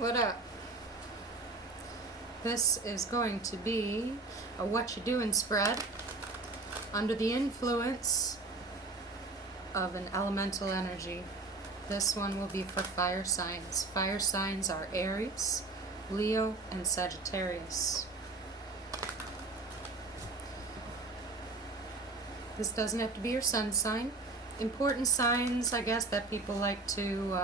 What up? This is going to be a What You Doing spread under the influence of an elemental energy. This one will be for fire signs. Fire signs are Aries, Leo, and Sagittarius. This doesn't have to be your sun sign. Important signs, I guess, that people like to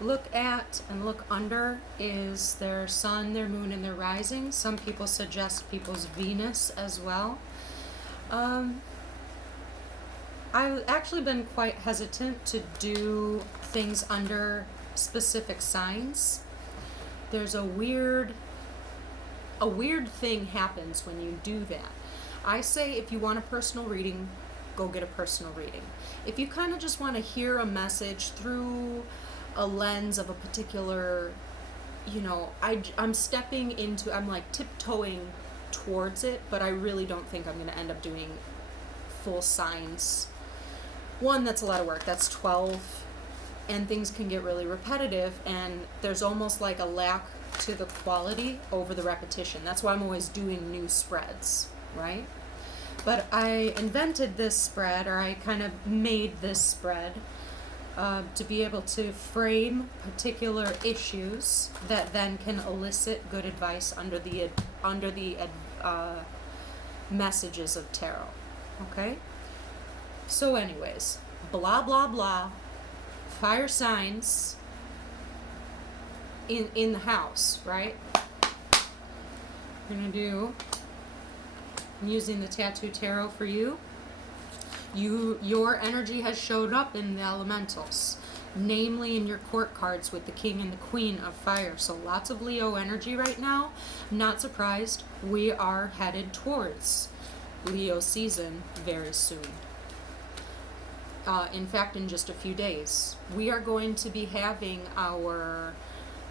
look at and look under is their sun, their moon, and their rising. Some people suggest people's Venus as well. I've actually been quite hesitant to do things under specific signs. There's a weird thing happens when you do that. I say if you want a personal reading, go get a personal reading. If you kind of just want to hear a message through a lens of a particular, I'm stepping into, I'm like tiptoeing towards it, but I really don't think I'm going to end up doing full signs. One, that's a lot of work. That's 12, and things can get really repetitive, and there's almost like a lack to the quality over the repetition. That's why I'm always doing new spreads, right? But I invented this spread, or I kind of made this spread to be able to frame particular issues that then can elicit good advice under the messages of tarot. Okay? So anyways, blah, blah, blah, fire signs in the house, right? We're going to do... I'm using the Tattoo Tarot for you. Your energy has showed up in the elementals, namely in your court cards with the King and the Queen of Fire. So lots of Leo energy right now. Not surprised. We are headed towards Leo season very soon. In fact, in just a few days, we are going to be having our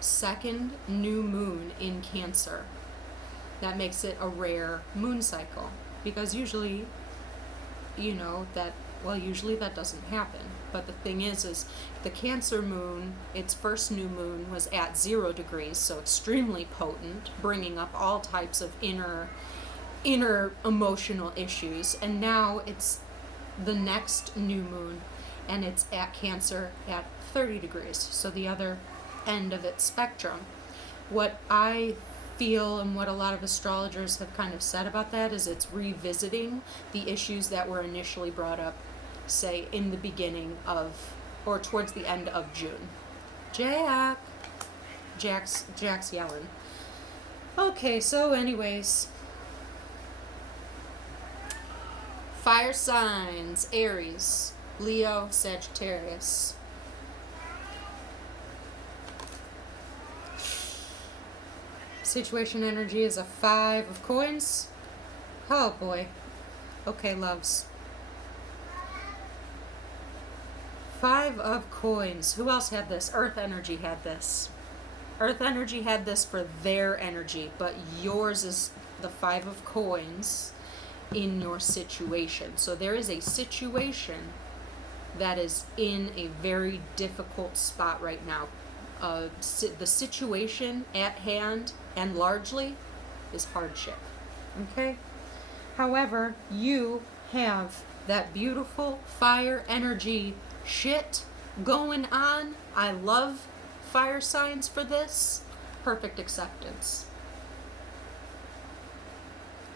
second new moon in Cancer. That makes it a rare moon cycle, because usually that doesn't happen. But the thing is the Cancer moon, its first new moon was at 0 degrees, so extremely potent, bringing up all types of inner emotional issues. And now it's the next new moon, and it's at Cancer at 30 degrees, so the other end of its spectrum. What I feel and what a lot of astrologers have kind of said about that is it's revisiting the issues that were initially brought up, say, in the beginning of, or towards the end of June. Jack's yelling. Okay, so anyways, fire signs, Aries, Leo, Sagittarius. Situation energy is a 5 of coins. Oh boy. Okay, loves. 5 of coins. Who else had this? Earth energy had this. Earth energy had this for their energy, but yours is the 5 of coins in your situation. So there is a situation that is in a very difficult spot right now. The situation at hand and largely is hardship. Okay? However, you have that beautiful fire energy shit going on. I love fire signs for this. Perfect acceptance.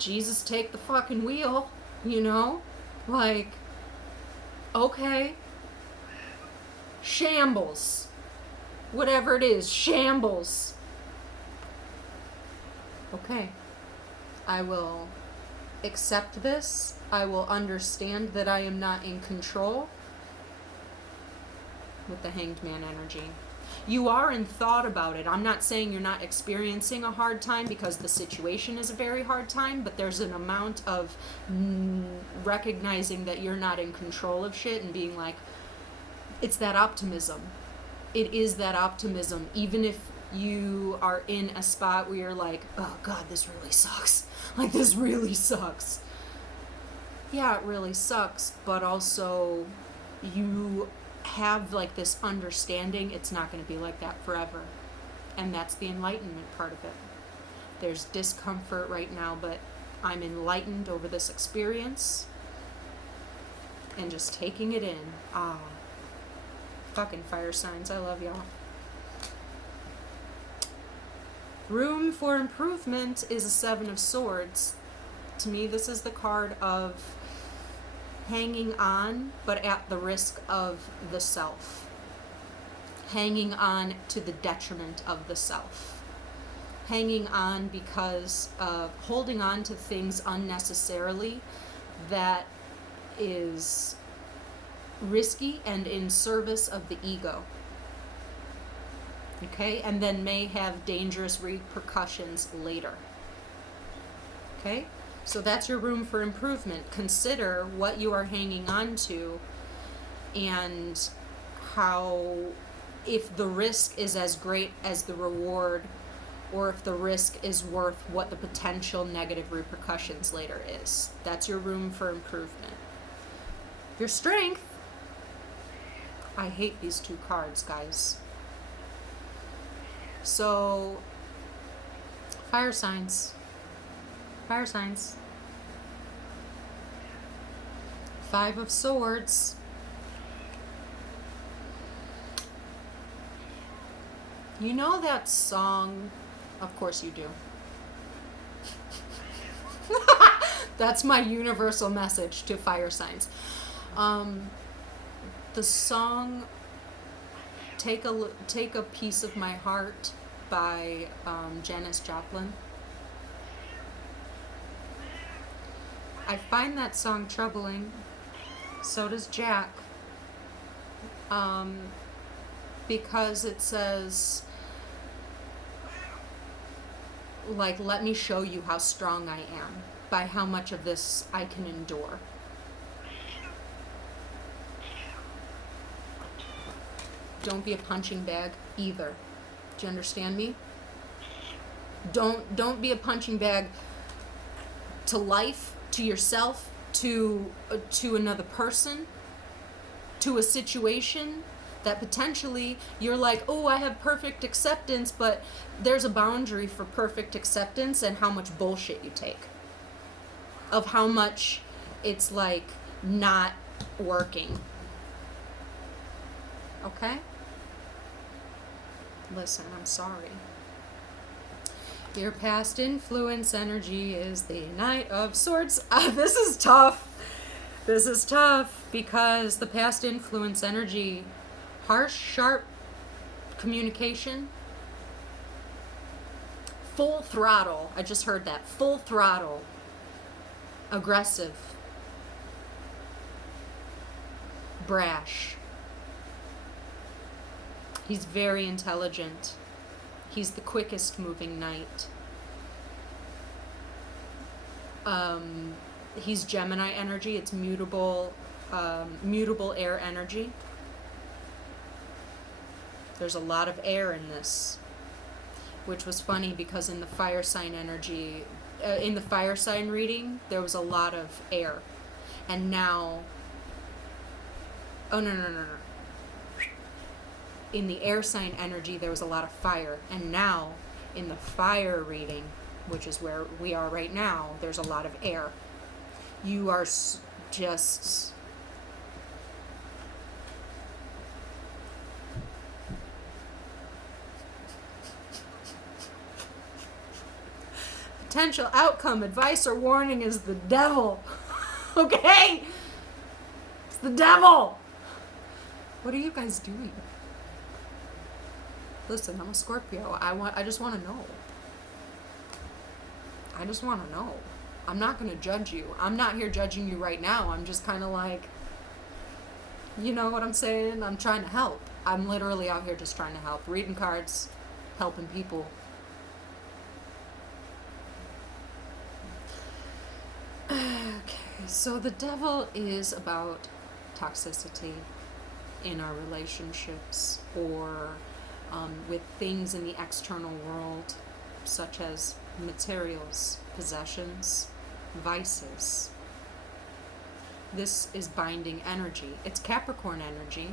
Jesus, take the fucking wheel, Like, okay. Shambles. Whatever it is, shambles. Okay. I will accept this. I will understand that I am not in control with the Hanged Man energy. You are in thought about it. I'm not saying you're not experiencing a hard time, because the situation is a very hard time, but there's an amount of recognizing that you're not in control of shit and being like, it's that optimism. It is that optimism, even if you are in a spot where you're like, oh God, this really sucks. Like, this really sucks. Yeah, it really sucks, but also you have like this understanding it's not going to be like that forever. And that's the enlightenment part of it. There's discomfort right now, but I'm enlightened over this experience and just taking it in. Ah, fucking fire signs. I love y'all. Room for improvement is a Seven of Swords. To me, this is the card of hanging on, but at the risk of the self. Hanging on to the detriment of the self. Hanging on because of holding on to things unnecessarily that is risky and in service of the ego. Okay, and then may have dangerous repercussions later. Okay, so that's your room for improvement. Consider what you are hanging on to and how, if the risk is as great as the reward, or if the risk is worth what the potential negative repercussions later is. That's your room for improvement. Your strength. I hate these two cards, guys. So, fire signs. Fire signs. Five of Swords. You know that song? Of course you do. That's my universal message to fire signs. The song Take a Piece of My Heart by Janis Joplin. I find that song troubling. So does Jack. Because it says, like, let me show you how strong I am by how much of this I can endure. Don't be a punching bag either. Do you understand me? Don't be a punching bag to life, to yourself, to another person, to a situation that potentially you're like, oh, I have perfect acceptance, but there's a boundary for perfect acceptance and how much bullshit you take. Of how much it's like not working. Okay? Listen, I'm sorry. Your past influence energy is the Knight of Swords. This is tough. This is tough because the past influence energy, harsh, sharp communication, full throttle. I just heard that. Full throttle. Aggressive. Brash. He's very intelligent. He's the quickest moving knight. He's Gemini energy. It's mutable air energy. There's a lot of air in this, which was funny because in the fire sign energy, in the fire sign reading, there was a lot of air. And now, oh no. In the air sign energy, there was a lot of fire. And now, in the fire reading, which is where we are right now, there's a lot of air. You are just... Potential outcome, advice, or warning is the devil. Okay? It's the devil. What are you guys doing? Listen, I'm a Scorpio. I just want to know. I just want to know. I'm not going to judge you. I'm not here judging you right now. I'm just kind of like, you know what I'm saying? I'm trying to help. I'm literally out here just trying to help. Reading cards, helping people. Okay, so the devil is about toxicity in our relationships or with things in the external world, such as materials, possessions, vices. This is binding energy. It's Capricorn energy.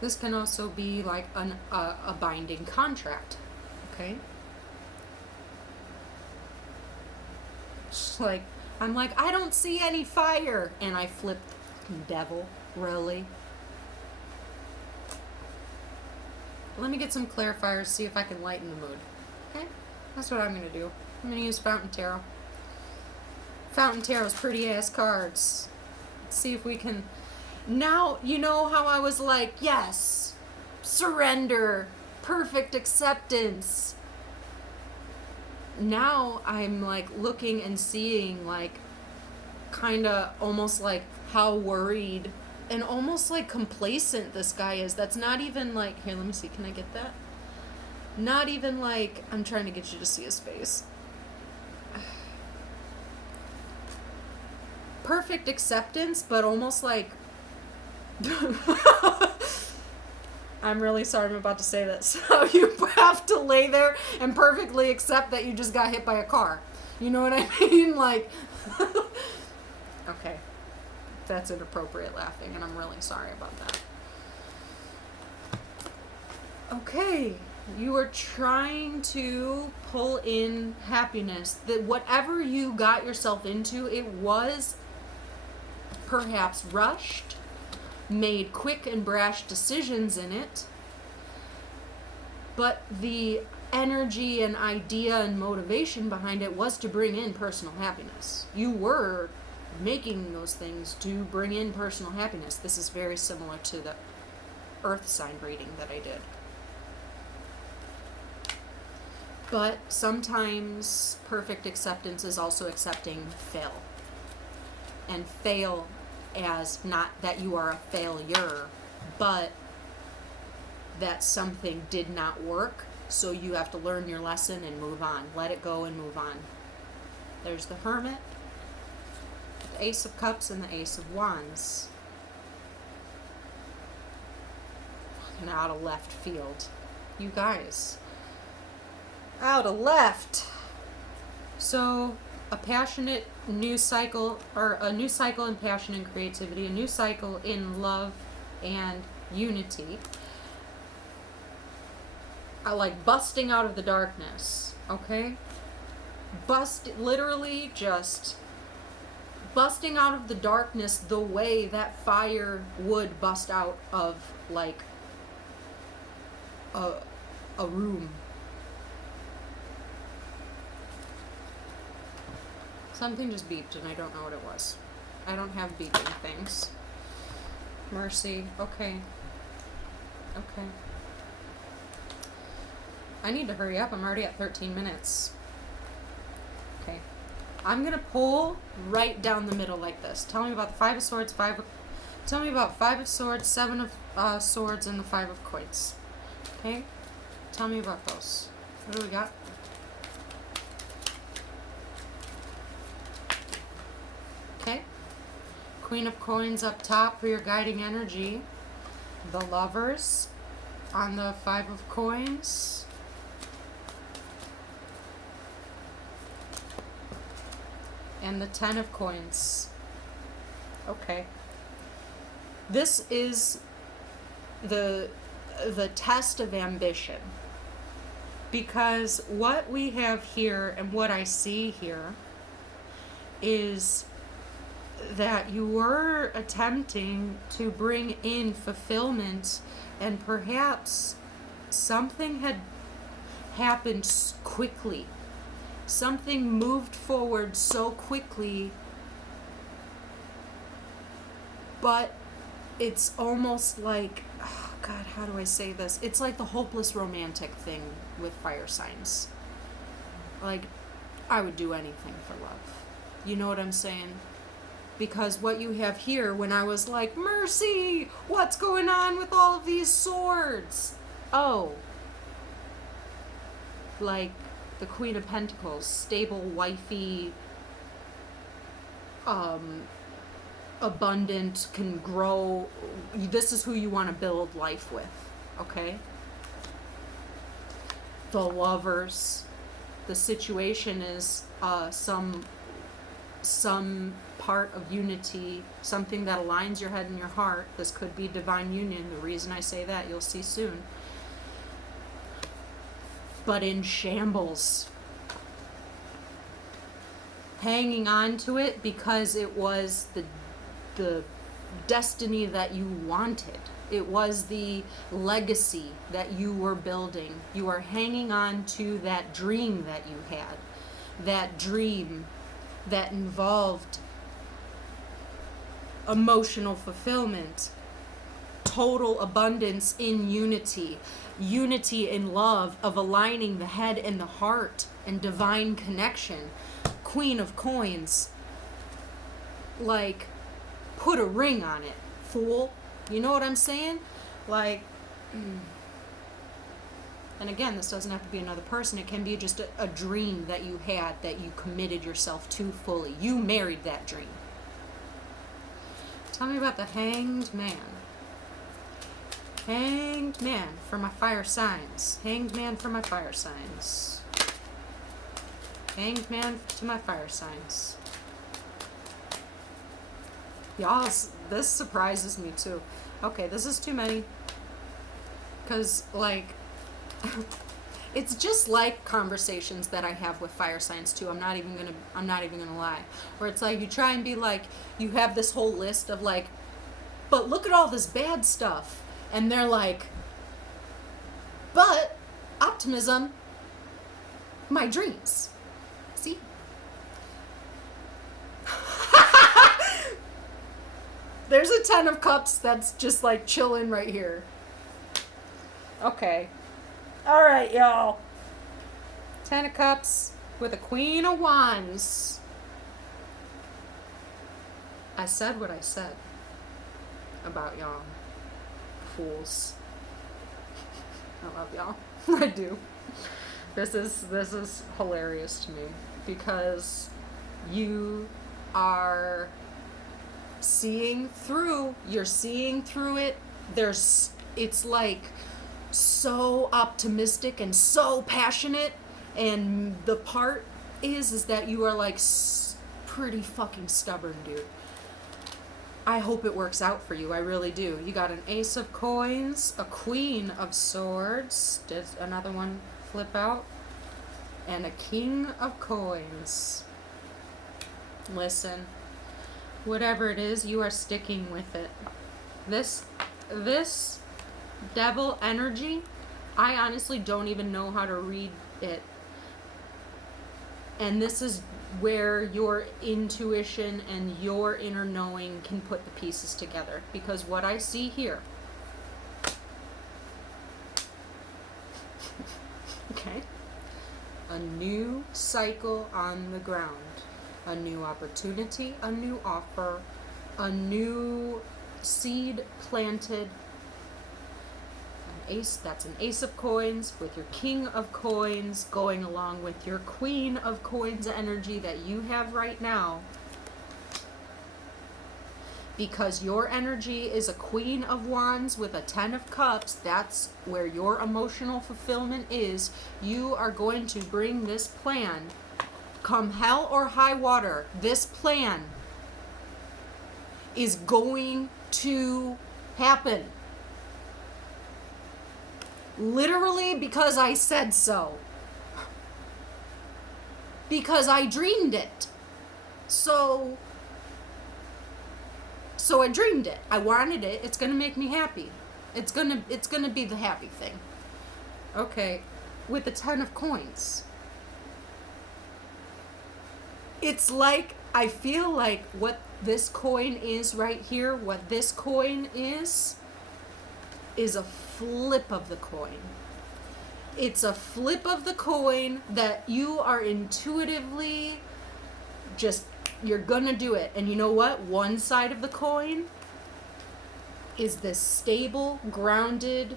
This can also be like a binding contract, okay? Just like, I'm like, I don't see any fire, and I flip devil, really? Let me get some clarifiers, see if I can lighten the mood, okay? That's what I'm gonna do. I'm gonna use Fountain Tarot. Fountain Tarot's pretty ass cards. Let's see if we can. Now, you know how I was like, yes, surrender, perfect acceptance. Now I'm like looking and seeing like kind of almost like how worried and almost like complacent this guy is. That's not even like, here, let me see, can I get that? Not even like, I'm trying to get you to see his face. Perfect acceptance, but almost like I'm really sorry I'm about to say this. So you have to lay there and perfectly accept that you just got hit by a car. You know what I mean? Like, okay. That's inappropriate laughing, and I'm really sorry about that. Okay. You are trying to pull in happiness. That whatever you got yourself into, it was perhaps rushed, made quick and brash decisions in it, but the energy and idea and motivation behind it was to bring in personal happiness. You were making those things to bring in personal happiness. This is very similar to the earth sign reading that I did. But sometimes perfect acceptance is also accepting fail. And fail as not that you are a failure, but that something did not work, so you have to learn your lesson and move on. Let it go and move on. There's the Hermit, the Ace of Cups, and the Ace of Wands. And out of left field. You guys. Out of left. So, a passionate new cycle, or a new cycle in passion and creativity, a new cycle in love and unity. I like busting out of the darkness, okay? Literally just busting out of the darkness the way that fire would bust out of, like, a room. Something just beeped and I don't know what it was. I don't have beeping things. Mercy. Okay. Okay. I need to hurry up. I'm already at 13 minutes. Okay. I'm going to pull right down the middle like this. Tell me about the Five of Swords, tell me about Five of Swords, Seven of Swords, and the Five of Coins. Okay? Tell me about those. What do we got? Okay. Queen of Coins up top for your guiding energy. The Lovers on the Five of Coins. And the Ten of Coins. Okay. This is the test of ambition. Because what we have here and what I see here is that you were attempting to bring in fulfillment, and perhaps something had happened quickly. Something moved forward so quickly, but it's almost like, oh God, how do I say this? It's like the hopeless romantic thing with fire signs. Like, I would do anything for love. You know what I'm saying? Because what you have here, when I was like, Mercy, what's going on with all of these swords? Oh. Like the Queen of Pentacles, stable, wifey, abundant, can grow. This is who you want to build life with, okay? The Lovers. The situation is some part of unity, something that aligns your head and your heart. This could be divine union. The reason I say that, you'll see soon. But in shambles. Hanging on to it because it was the destiny that you wanted. It was the legacy that you were building. You are hanging on to that dream that you had. That dream that involved emotional fulfillment, total abundance in unity, unity in love, of aligning the head and the heart, and divine connection. Queen of Coins. Like, put a ring on it, fool. You know what I'm saying? Like, and again, this doesn't have to be another person. It can be just a dream that you had, that you committed yourself to fully. You married that dream. Tell me about the Hanged Man. Hanged Man for my fire signs. Hanged Man for my fire signs. Hanged Man to my fire signs. Y'all, this surprises me too. Okay, this is too many. Because, like, it's just like conversations that I have with fire signs too. I'm not even gonna lie. Where it's like, you try and be like, you have this whole list of like, but look at all this bad stuff. And they're like, but optimism, my dreams. See? There's a 10 of cups that's just like chilling right here. Okay. All right, y'all. 10 of cups with a Queen of Wands. I said what I said about y'all. Fools. I love y'all. I do. This is hilarious to me because you are seeing through. You're seeing through it. It's like so optimistic and so passionate, and the part is that you are like pretty fucking stubborn, dude. I hope it works out for you. I really do. You got an Ace of Coins, a Queen of Swords. Did another one flip out? And a King of Coins. Listen, whatever it is, you are sticking with it. This devil energy, I honestly don't even know how to read it. And this is where your intuition and your inner knowing can put the pieces together. Because what I see here, okay, a new cycle on the ground, a new opportunity, a new offer, a new seed planted. That's an Ace of Coins with your King of Coins going along with your Queen of Coins energy that you have right now. Because your energy is a Queen of Wands with a 10 of Cups, that's where your emotional fulfillment is. You are going to bring this plan, come hell or high water. This plan is going to happen. Literally because I said so. Because I dreamed it. So I dreamed it. I wanted it. It's gonna make me happy. It's gonna be the happy thing. Okay, with the 10 of Coins. It's like, I feel like what this coin is right here, what this coin is a flip of the coin. It's a flip of the coin that you are intuitively just, you're gonna do it. And you know what? One side of the coin is this stable, grounded,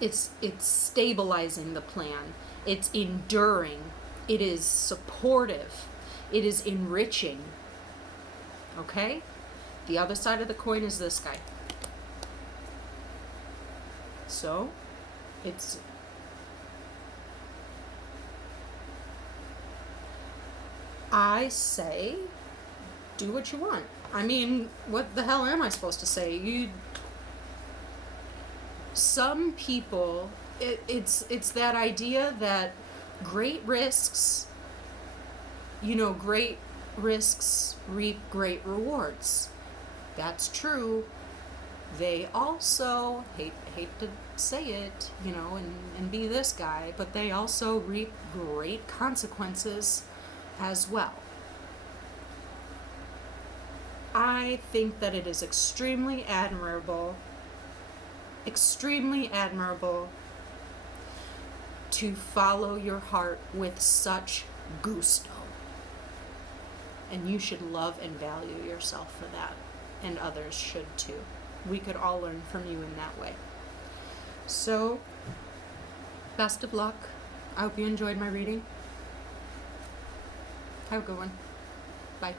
it's stabilizing the plan. It's enduring. It is supportive. It is enriching. Okay? The other side of the coin is this guy. So, I say, do what you want. I mean, what the hell am I supposed to say? Some people, it's that idea that great risks, great risks reap great rewards. That's true. They also, hate to say it, and be this guy, but they also reap great consequences as well. I think that it is extremely admirable to follow your heart with such gusto. And you should love and value yourself for that. And others should too. We could all learn from you in that way. So, best of luck. I hope you enjoyed my reading. Have a good one. Bye.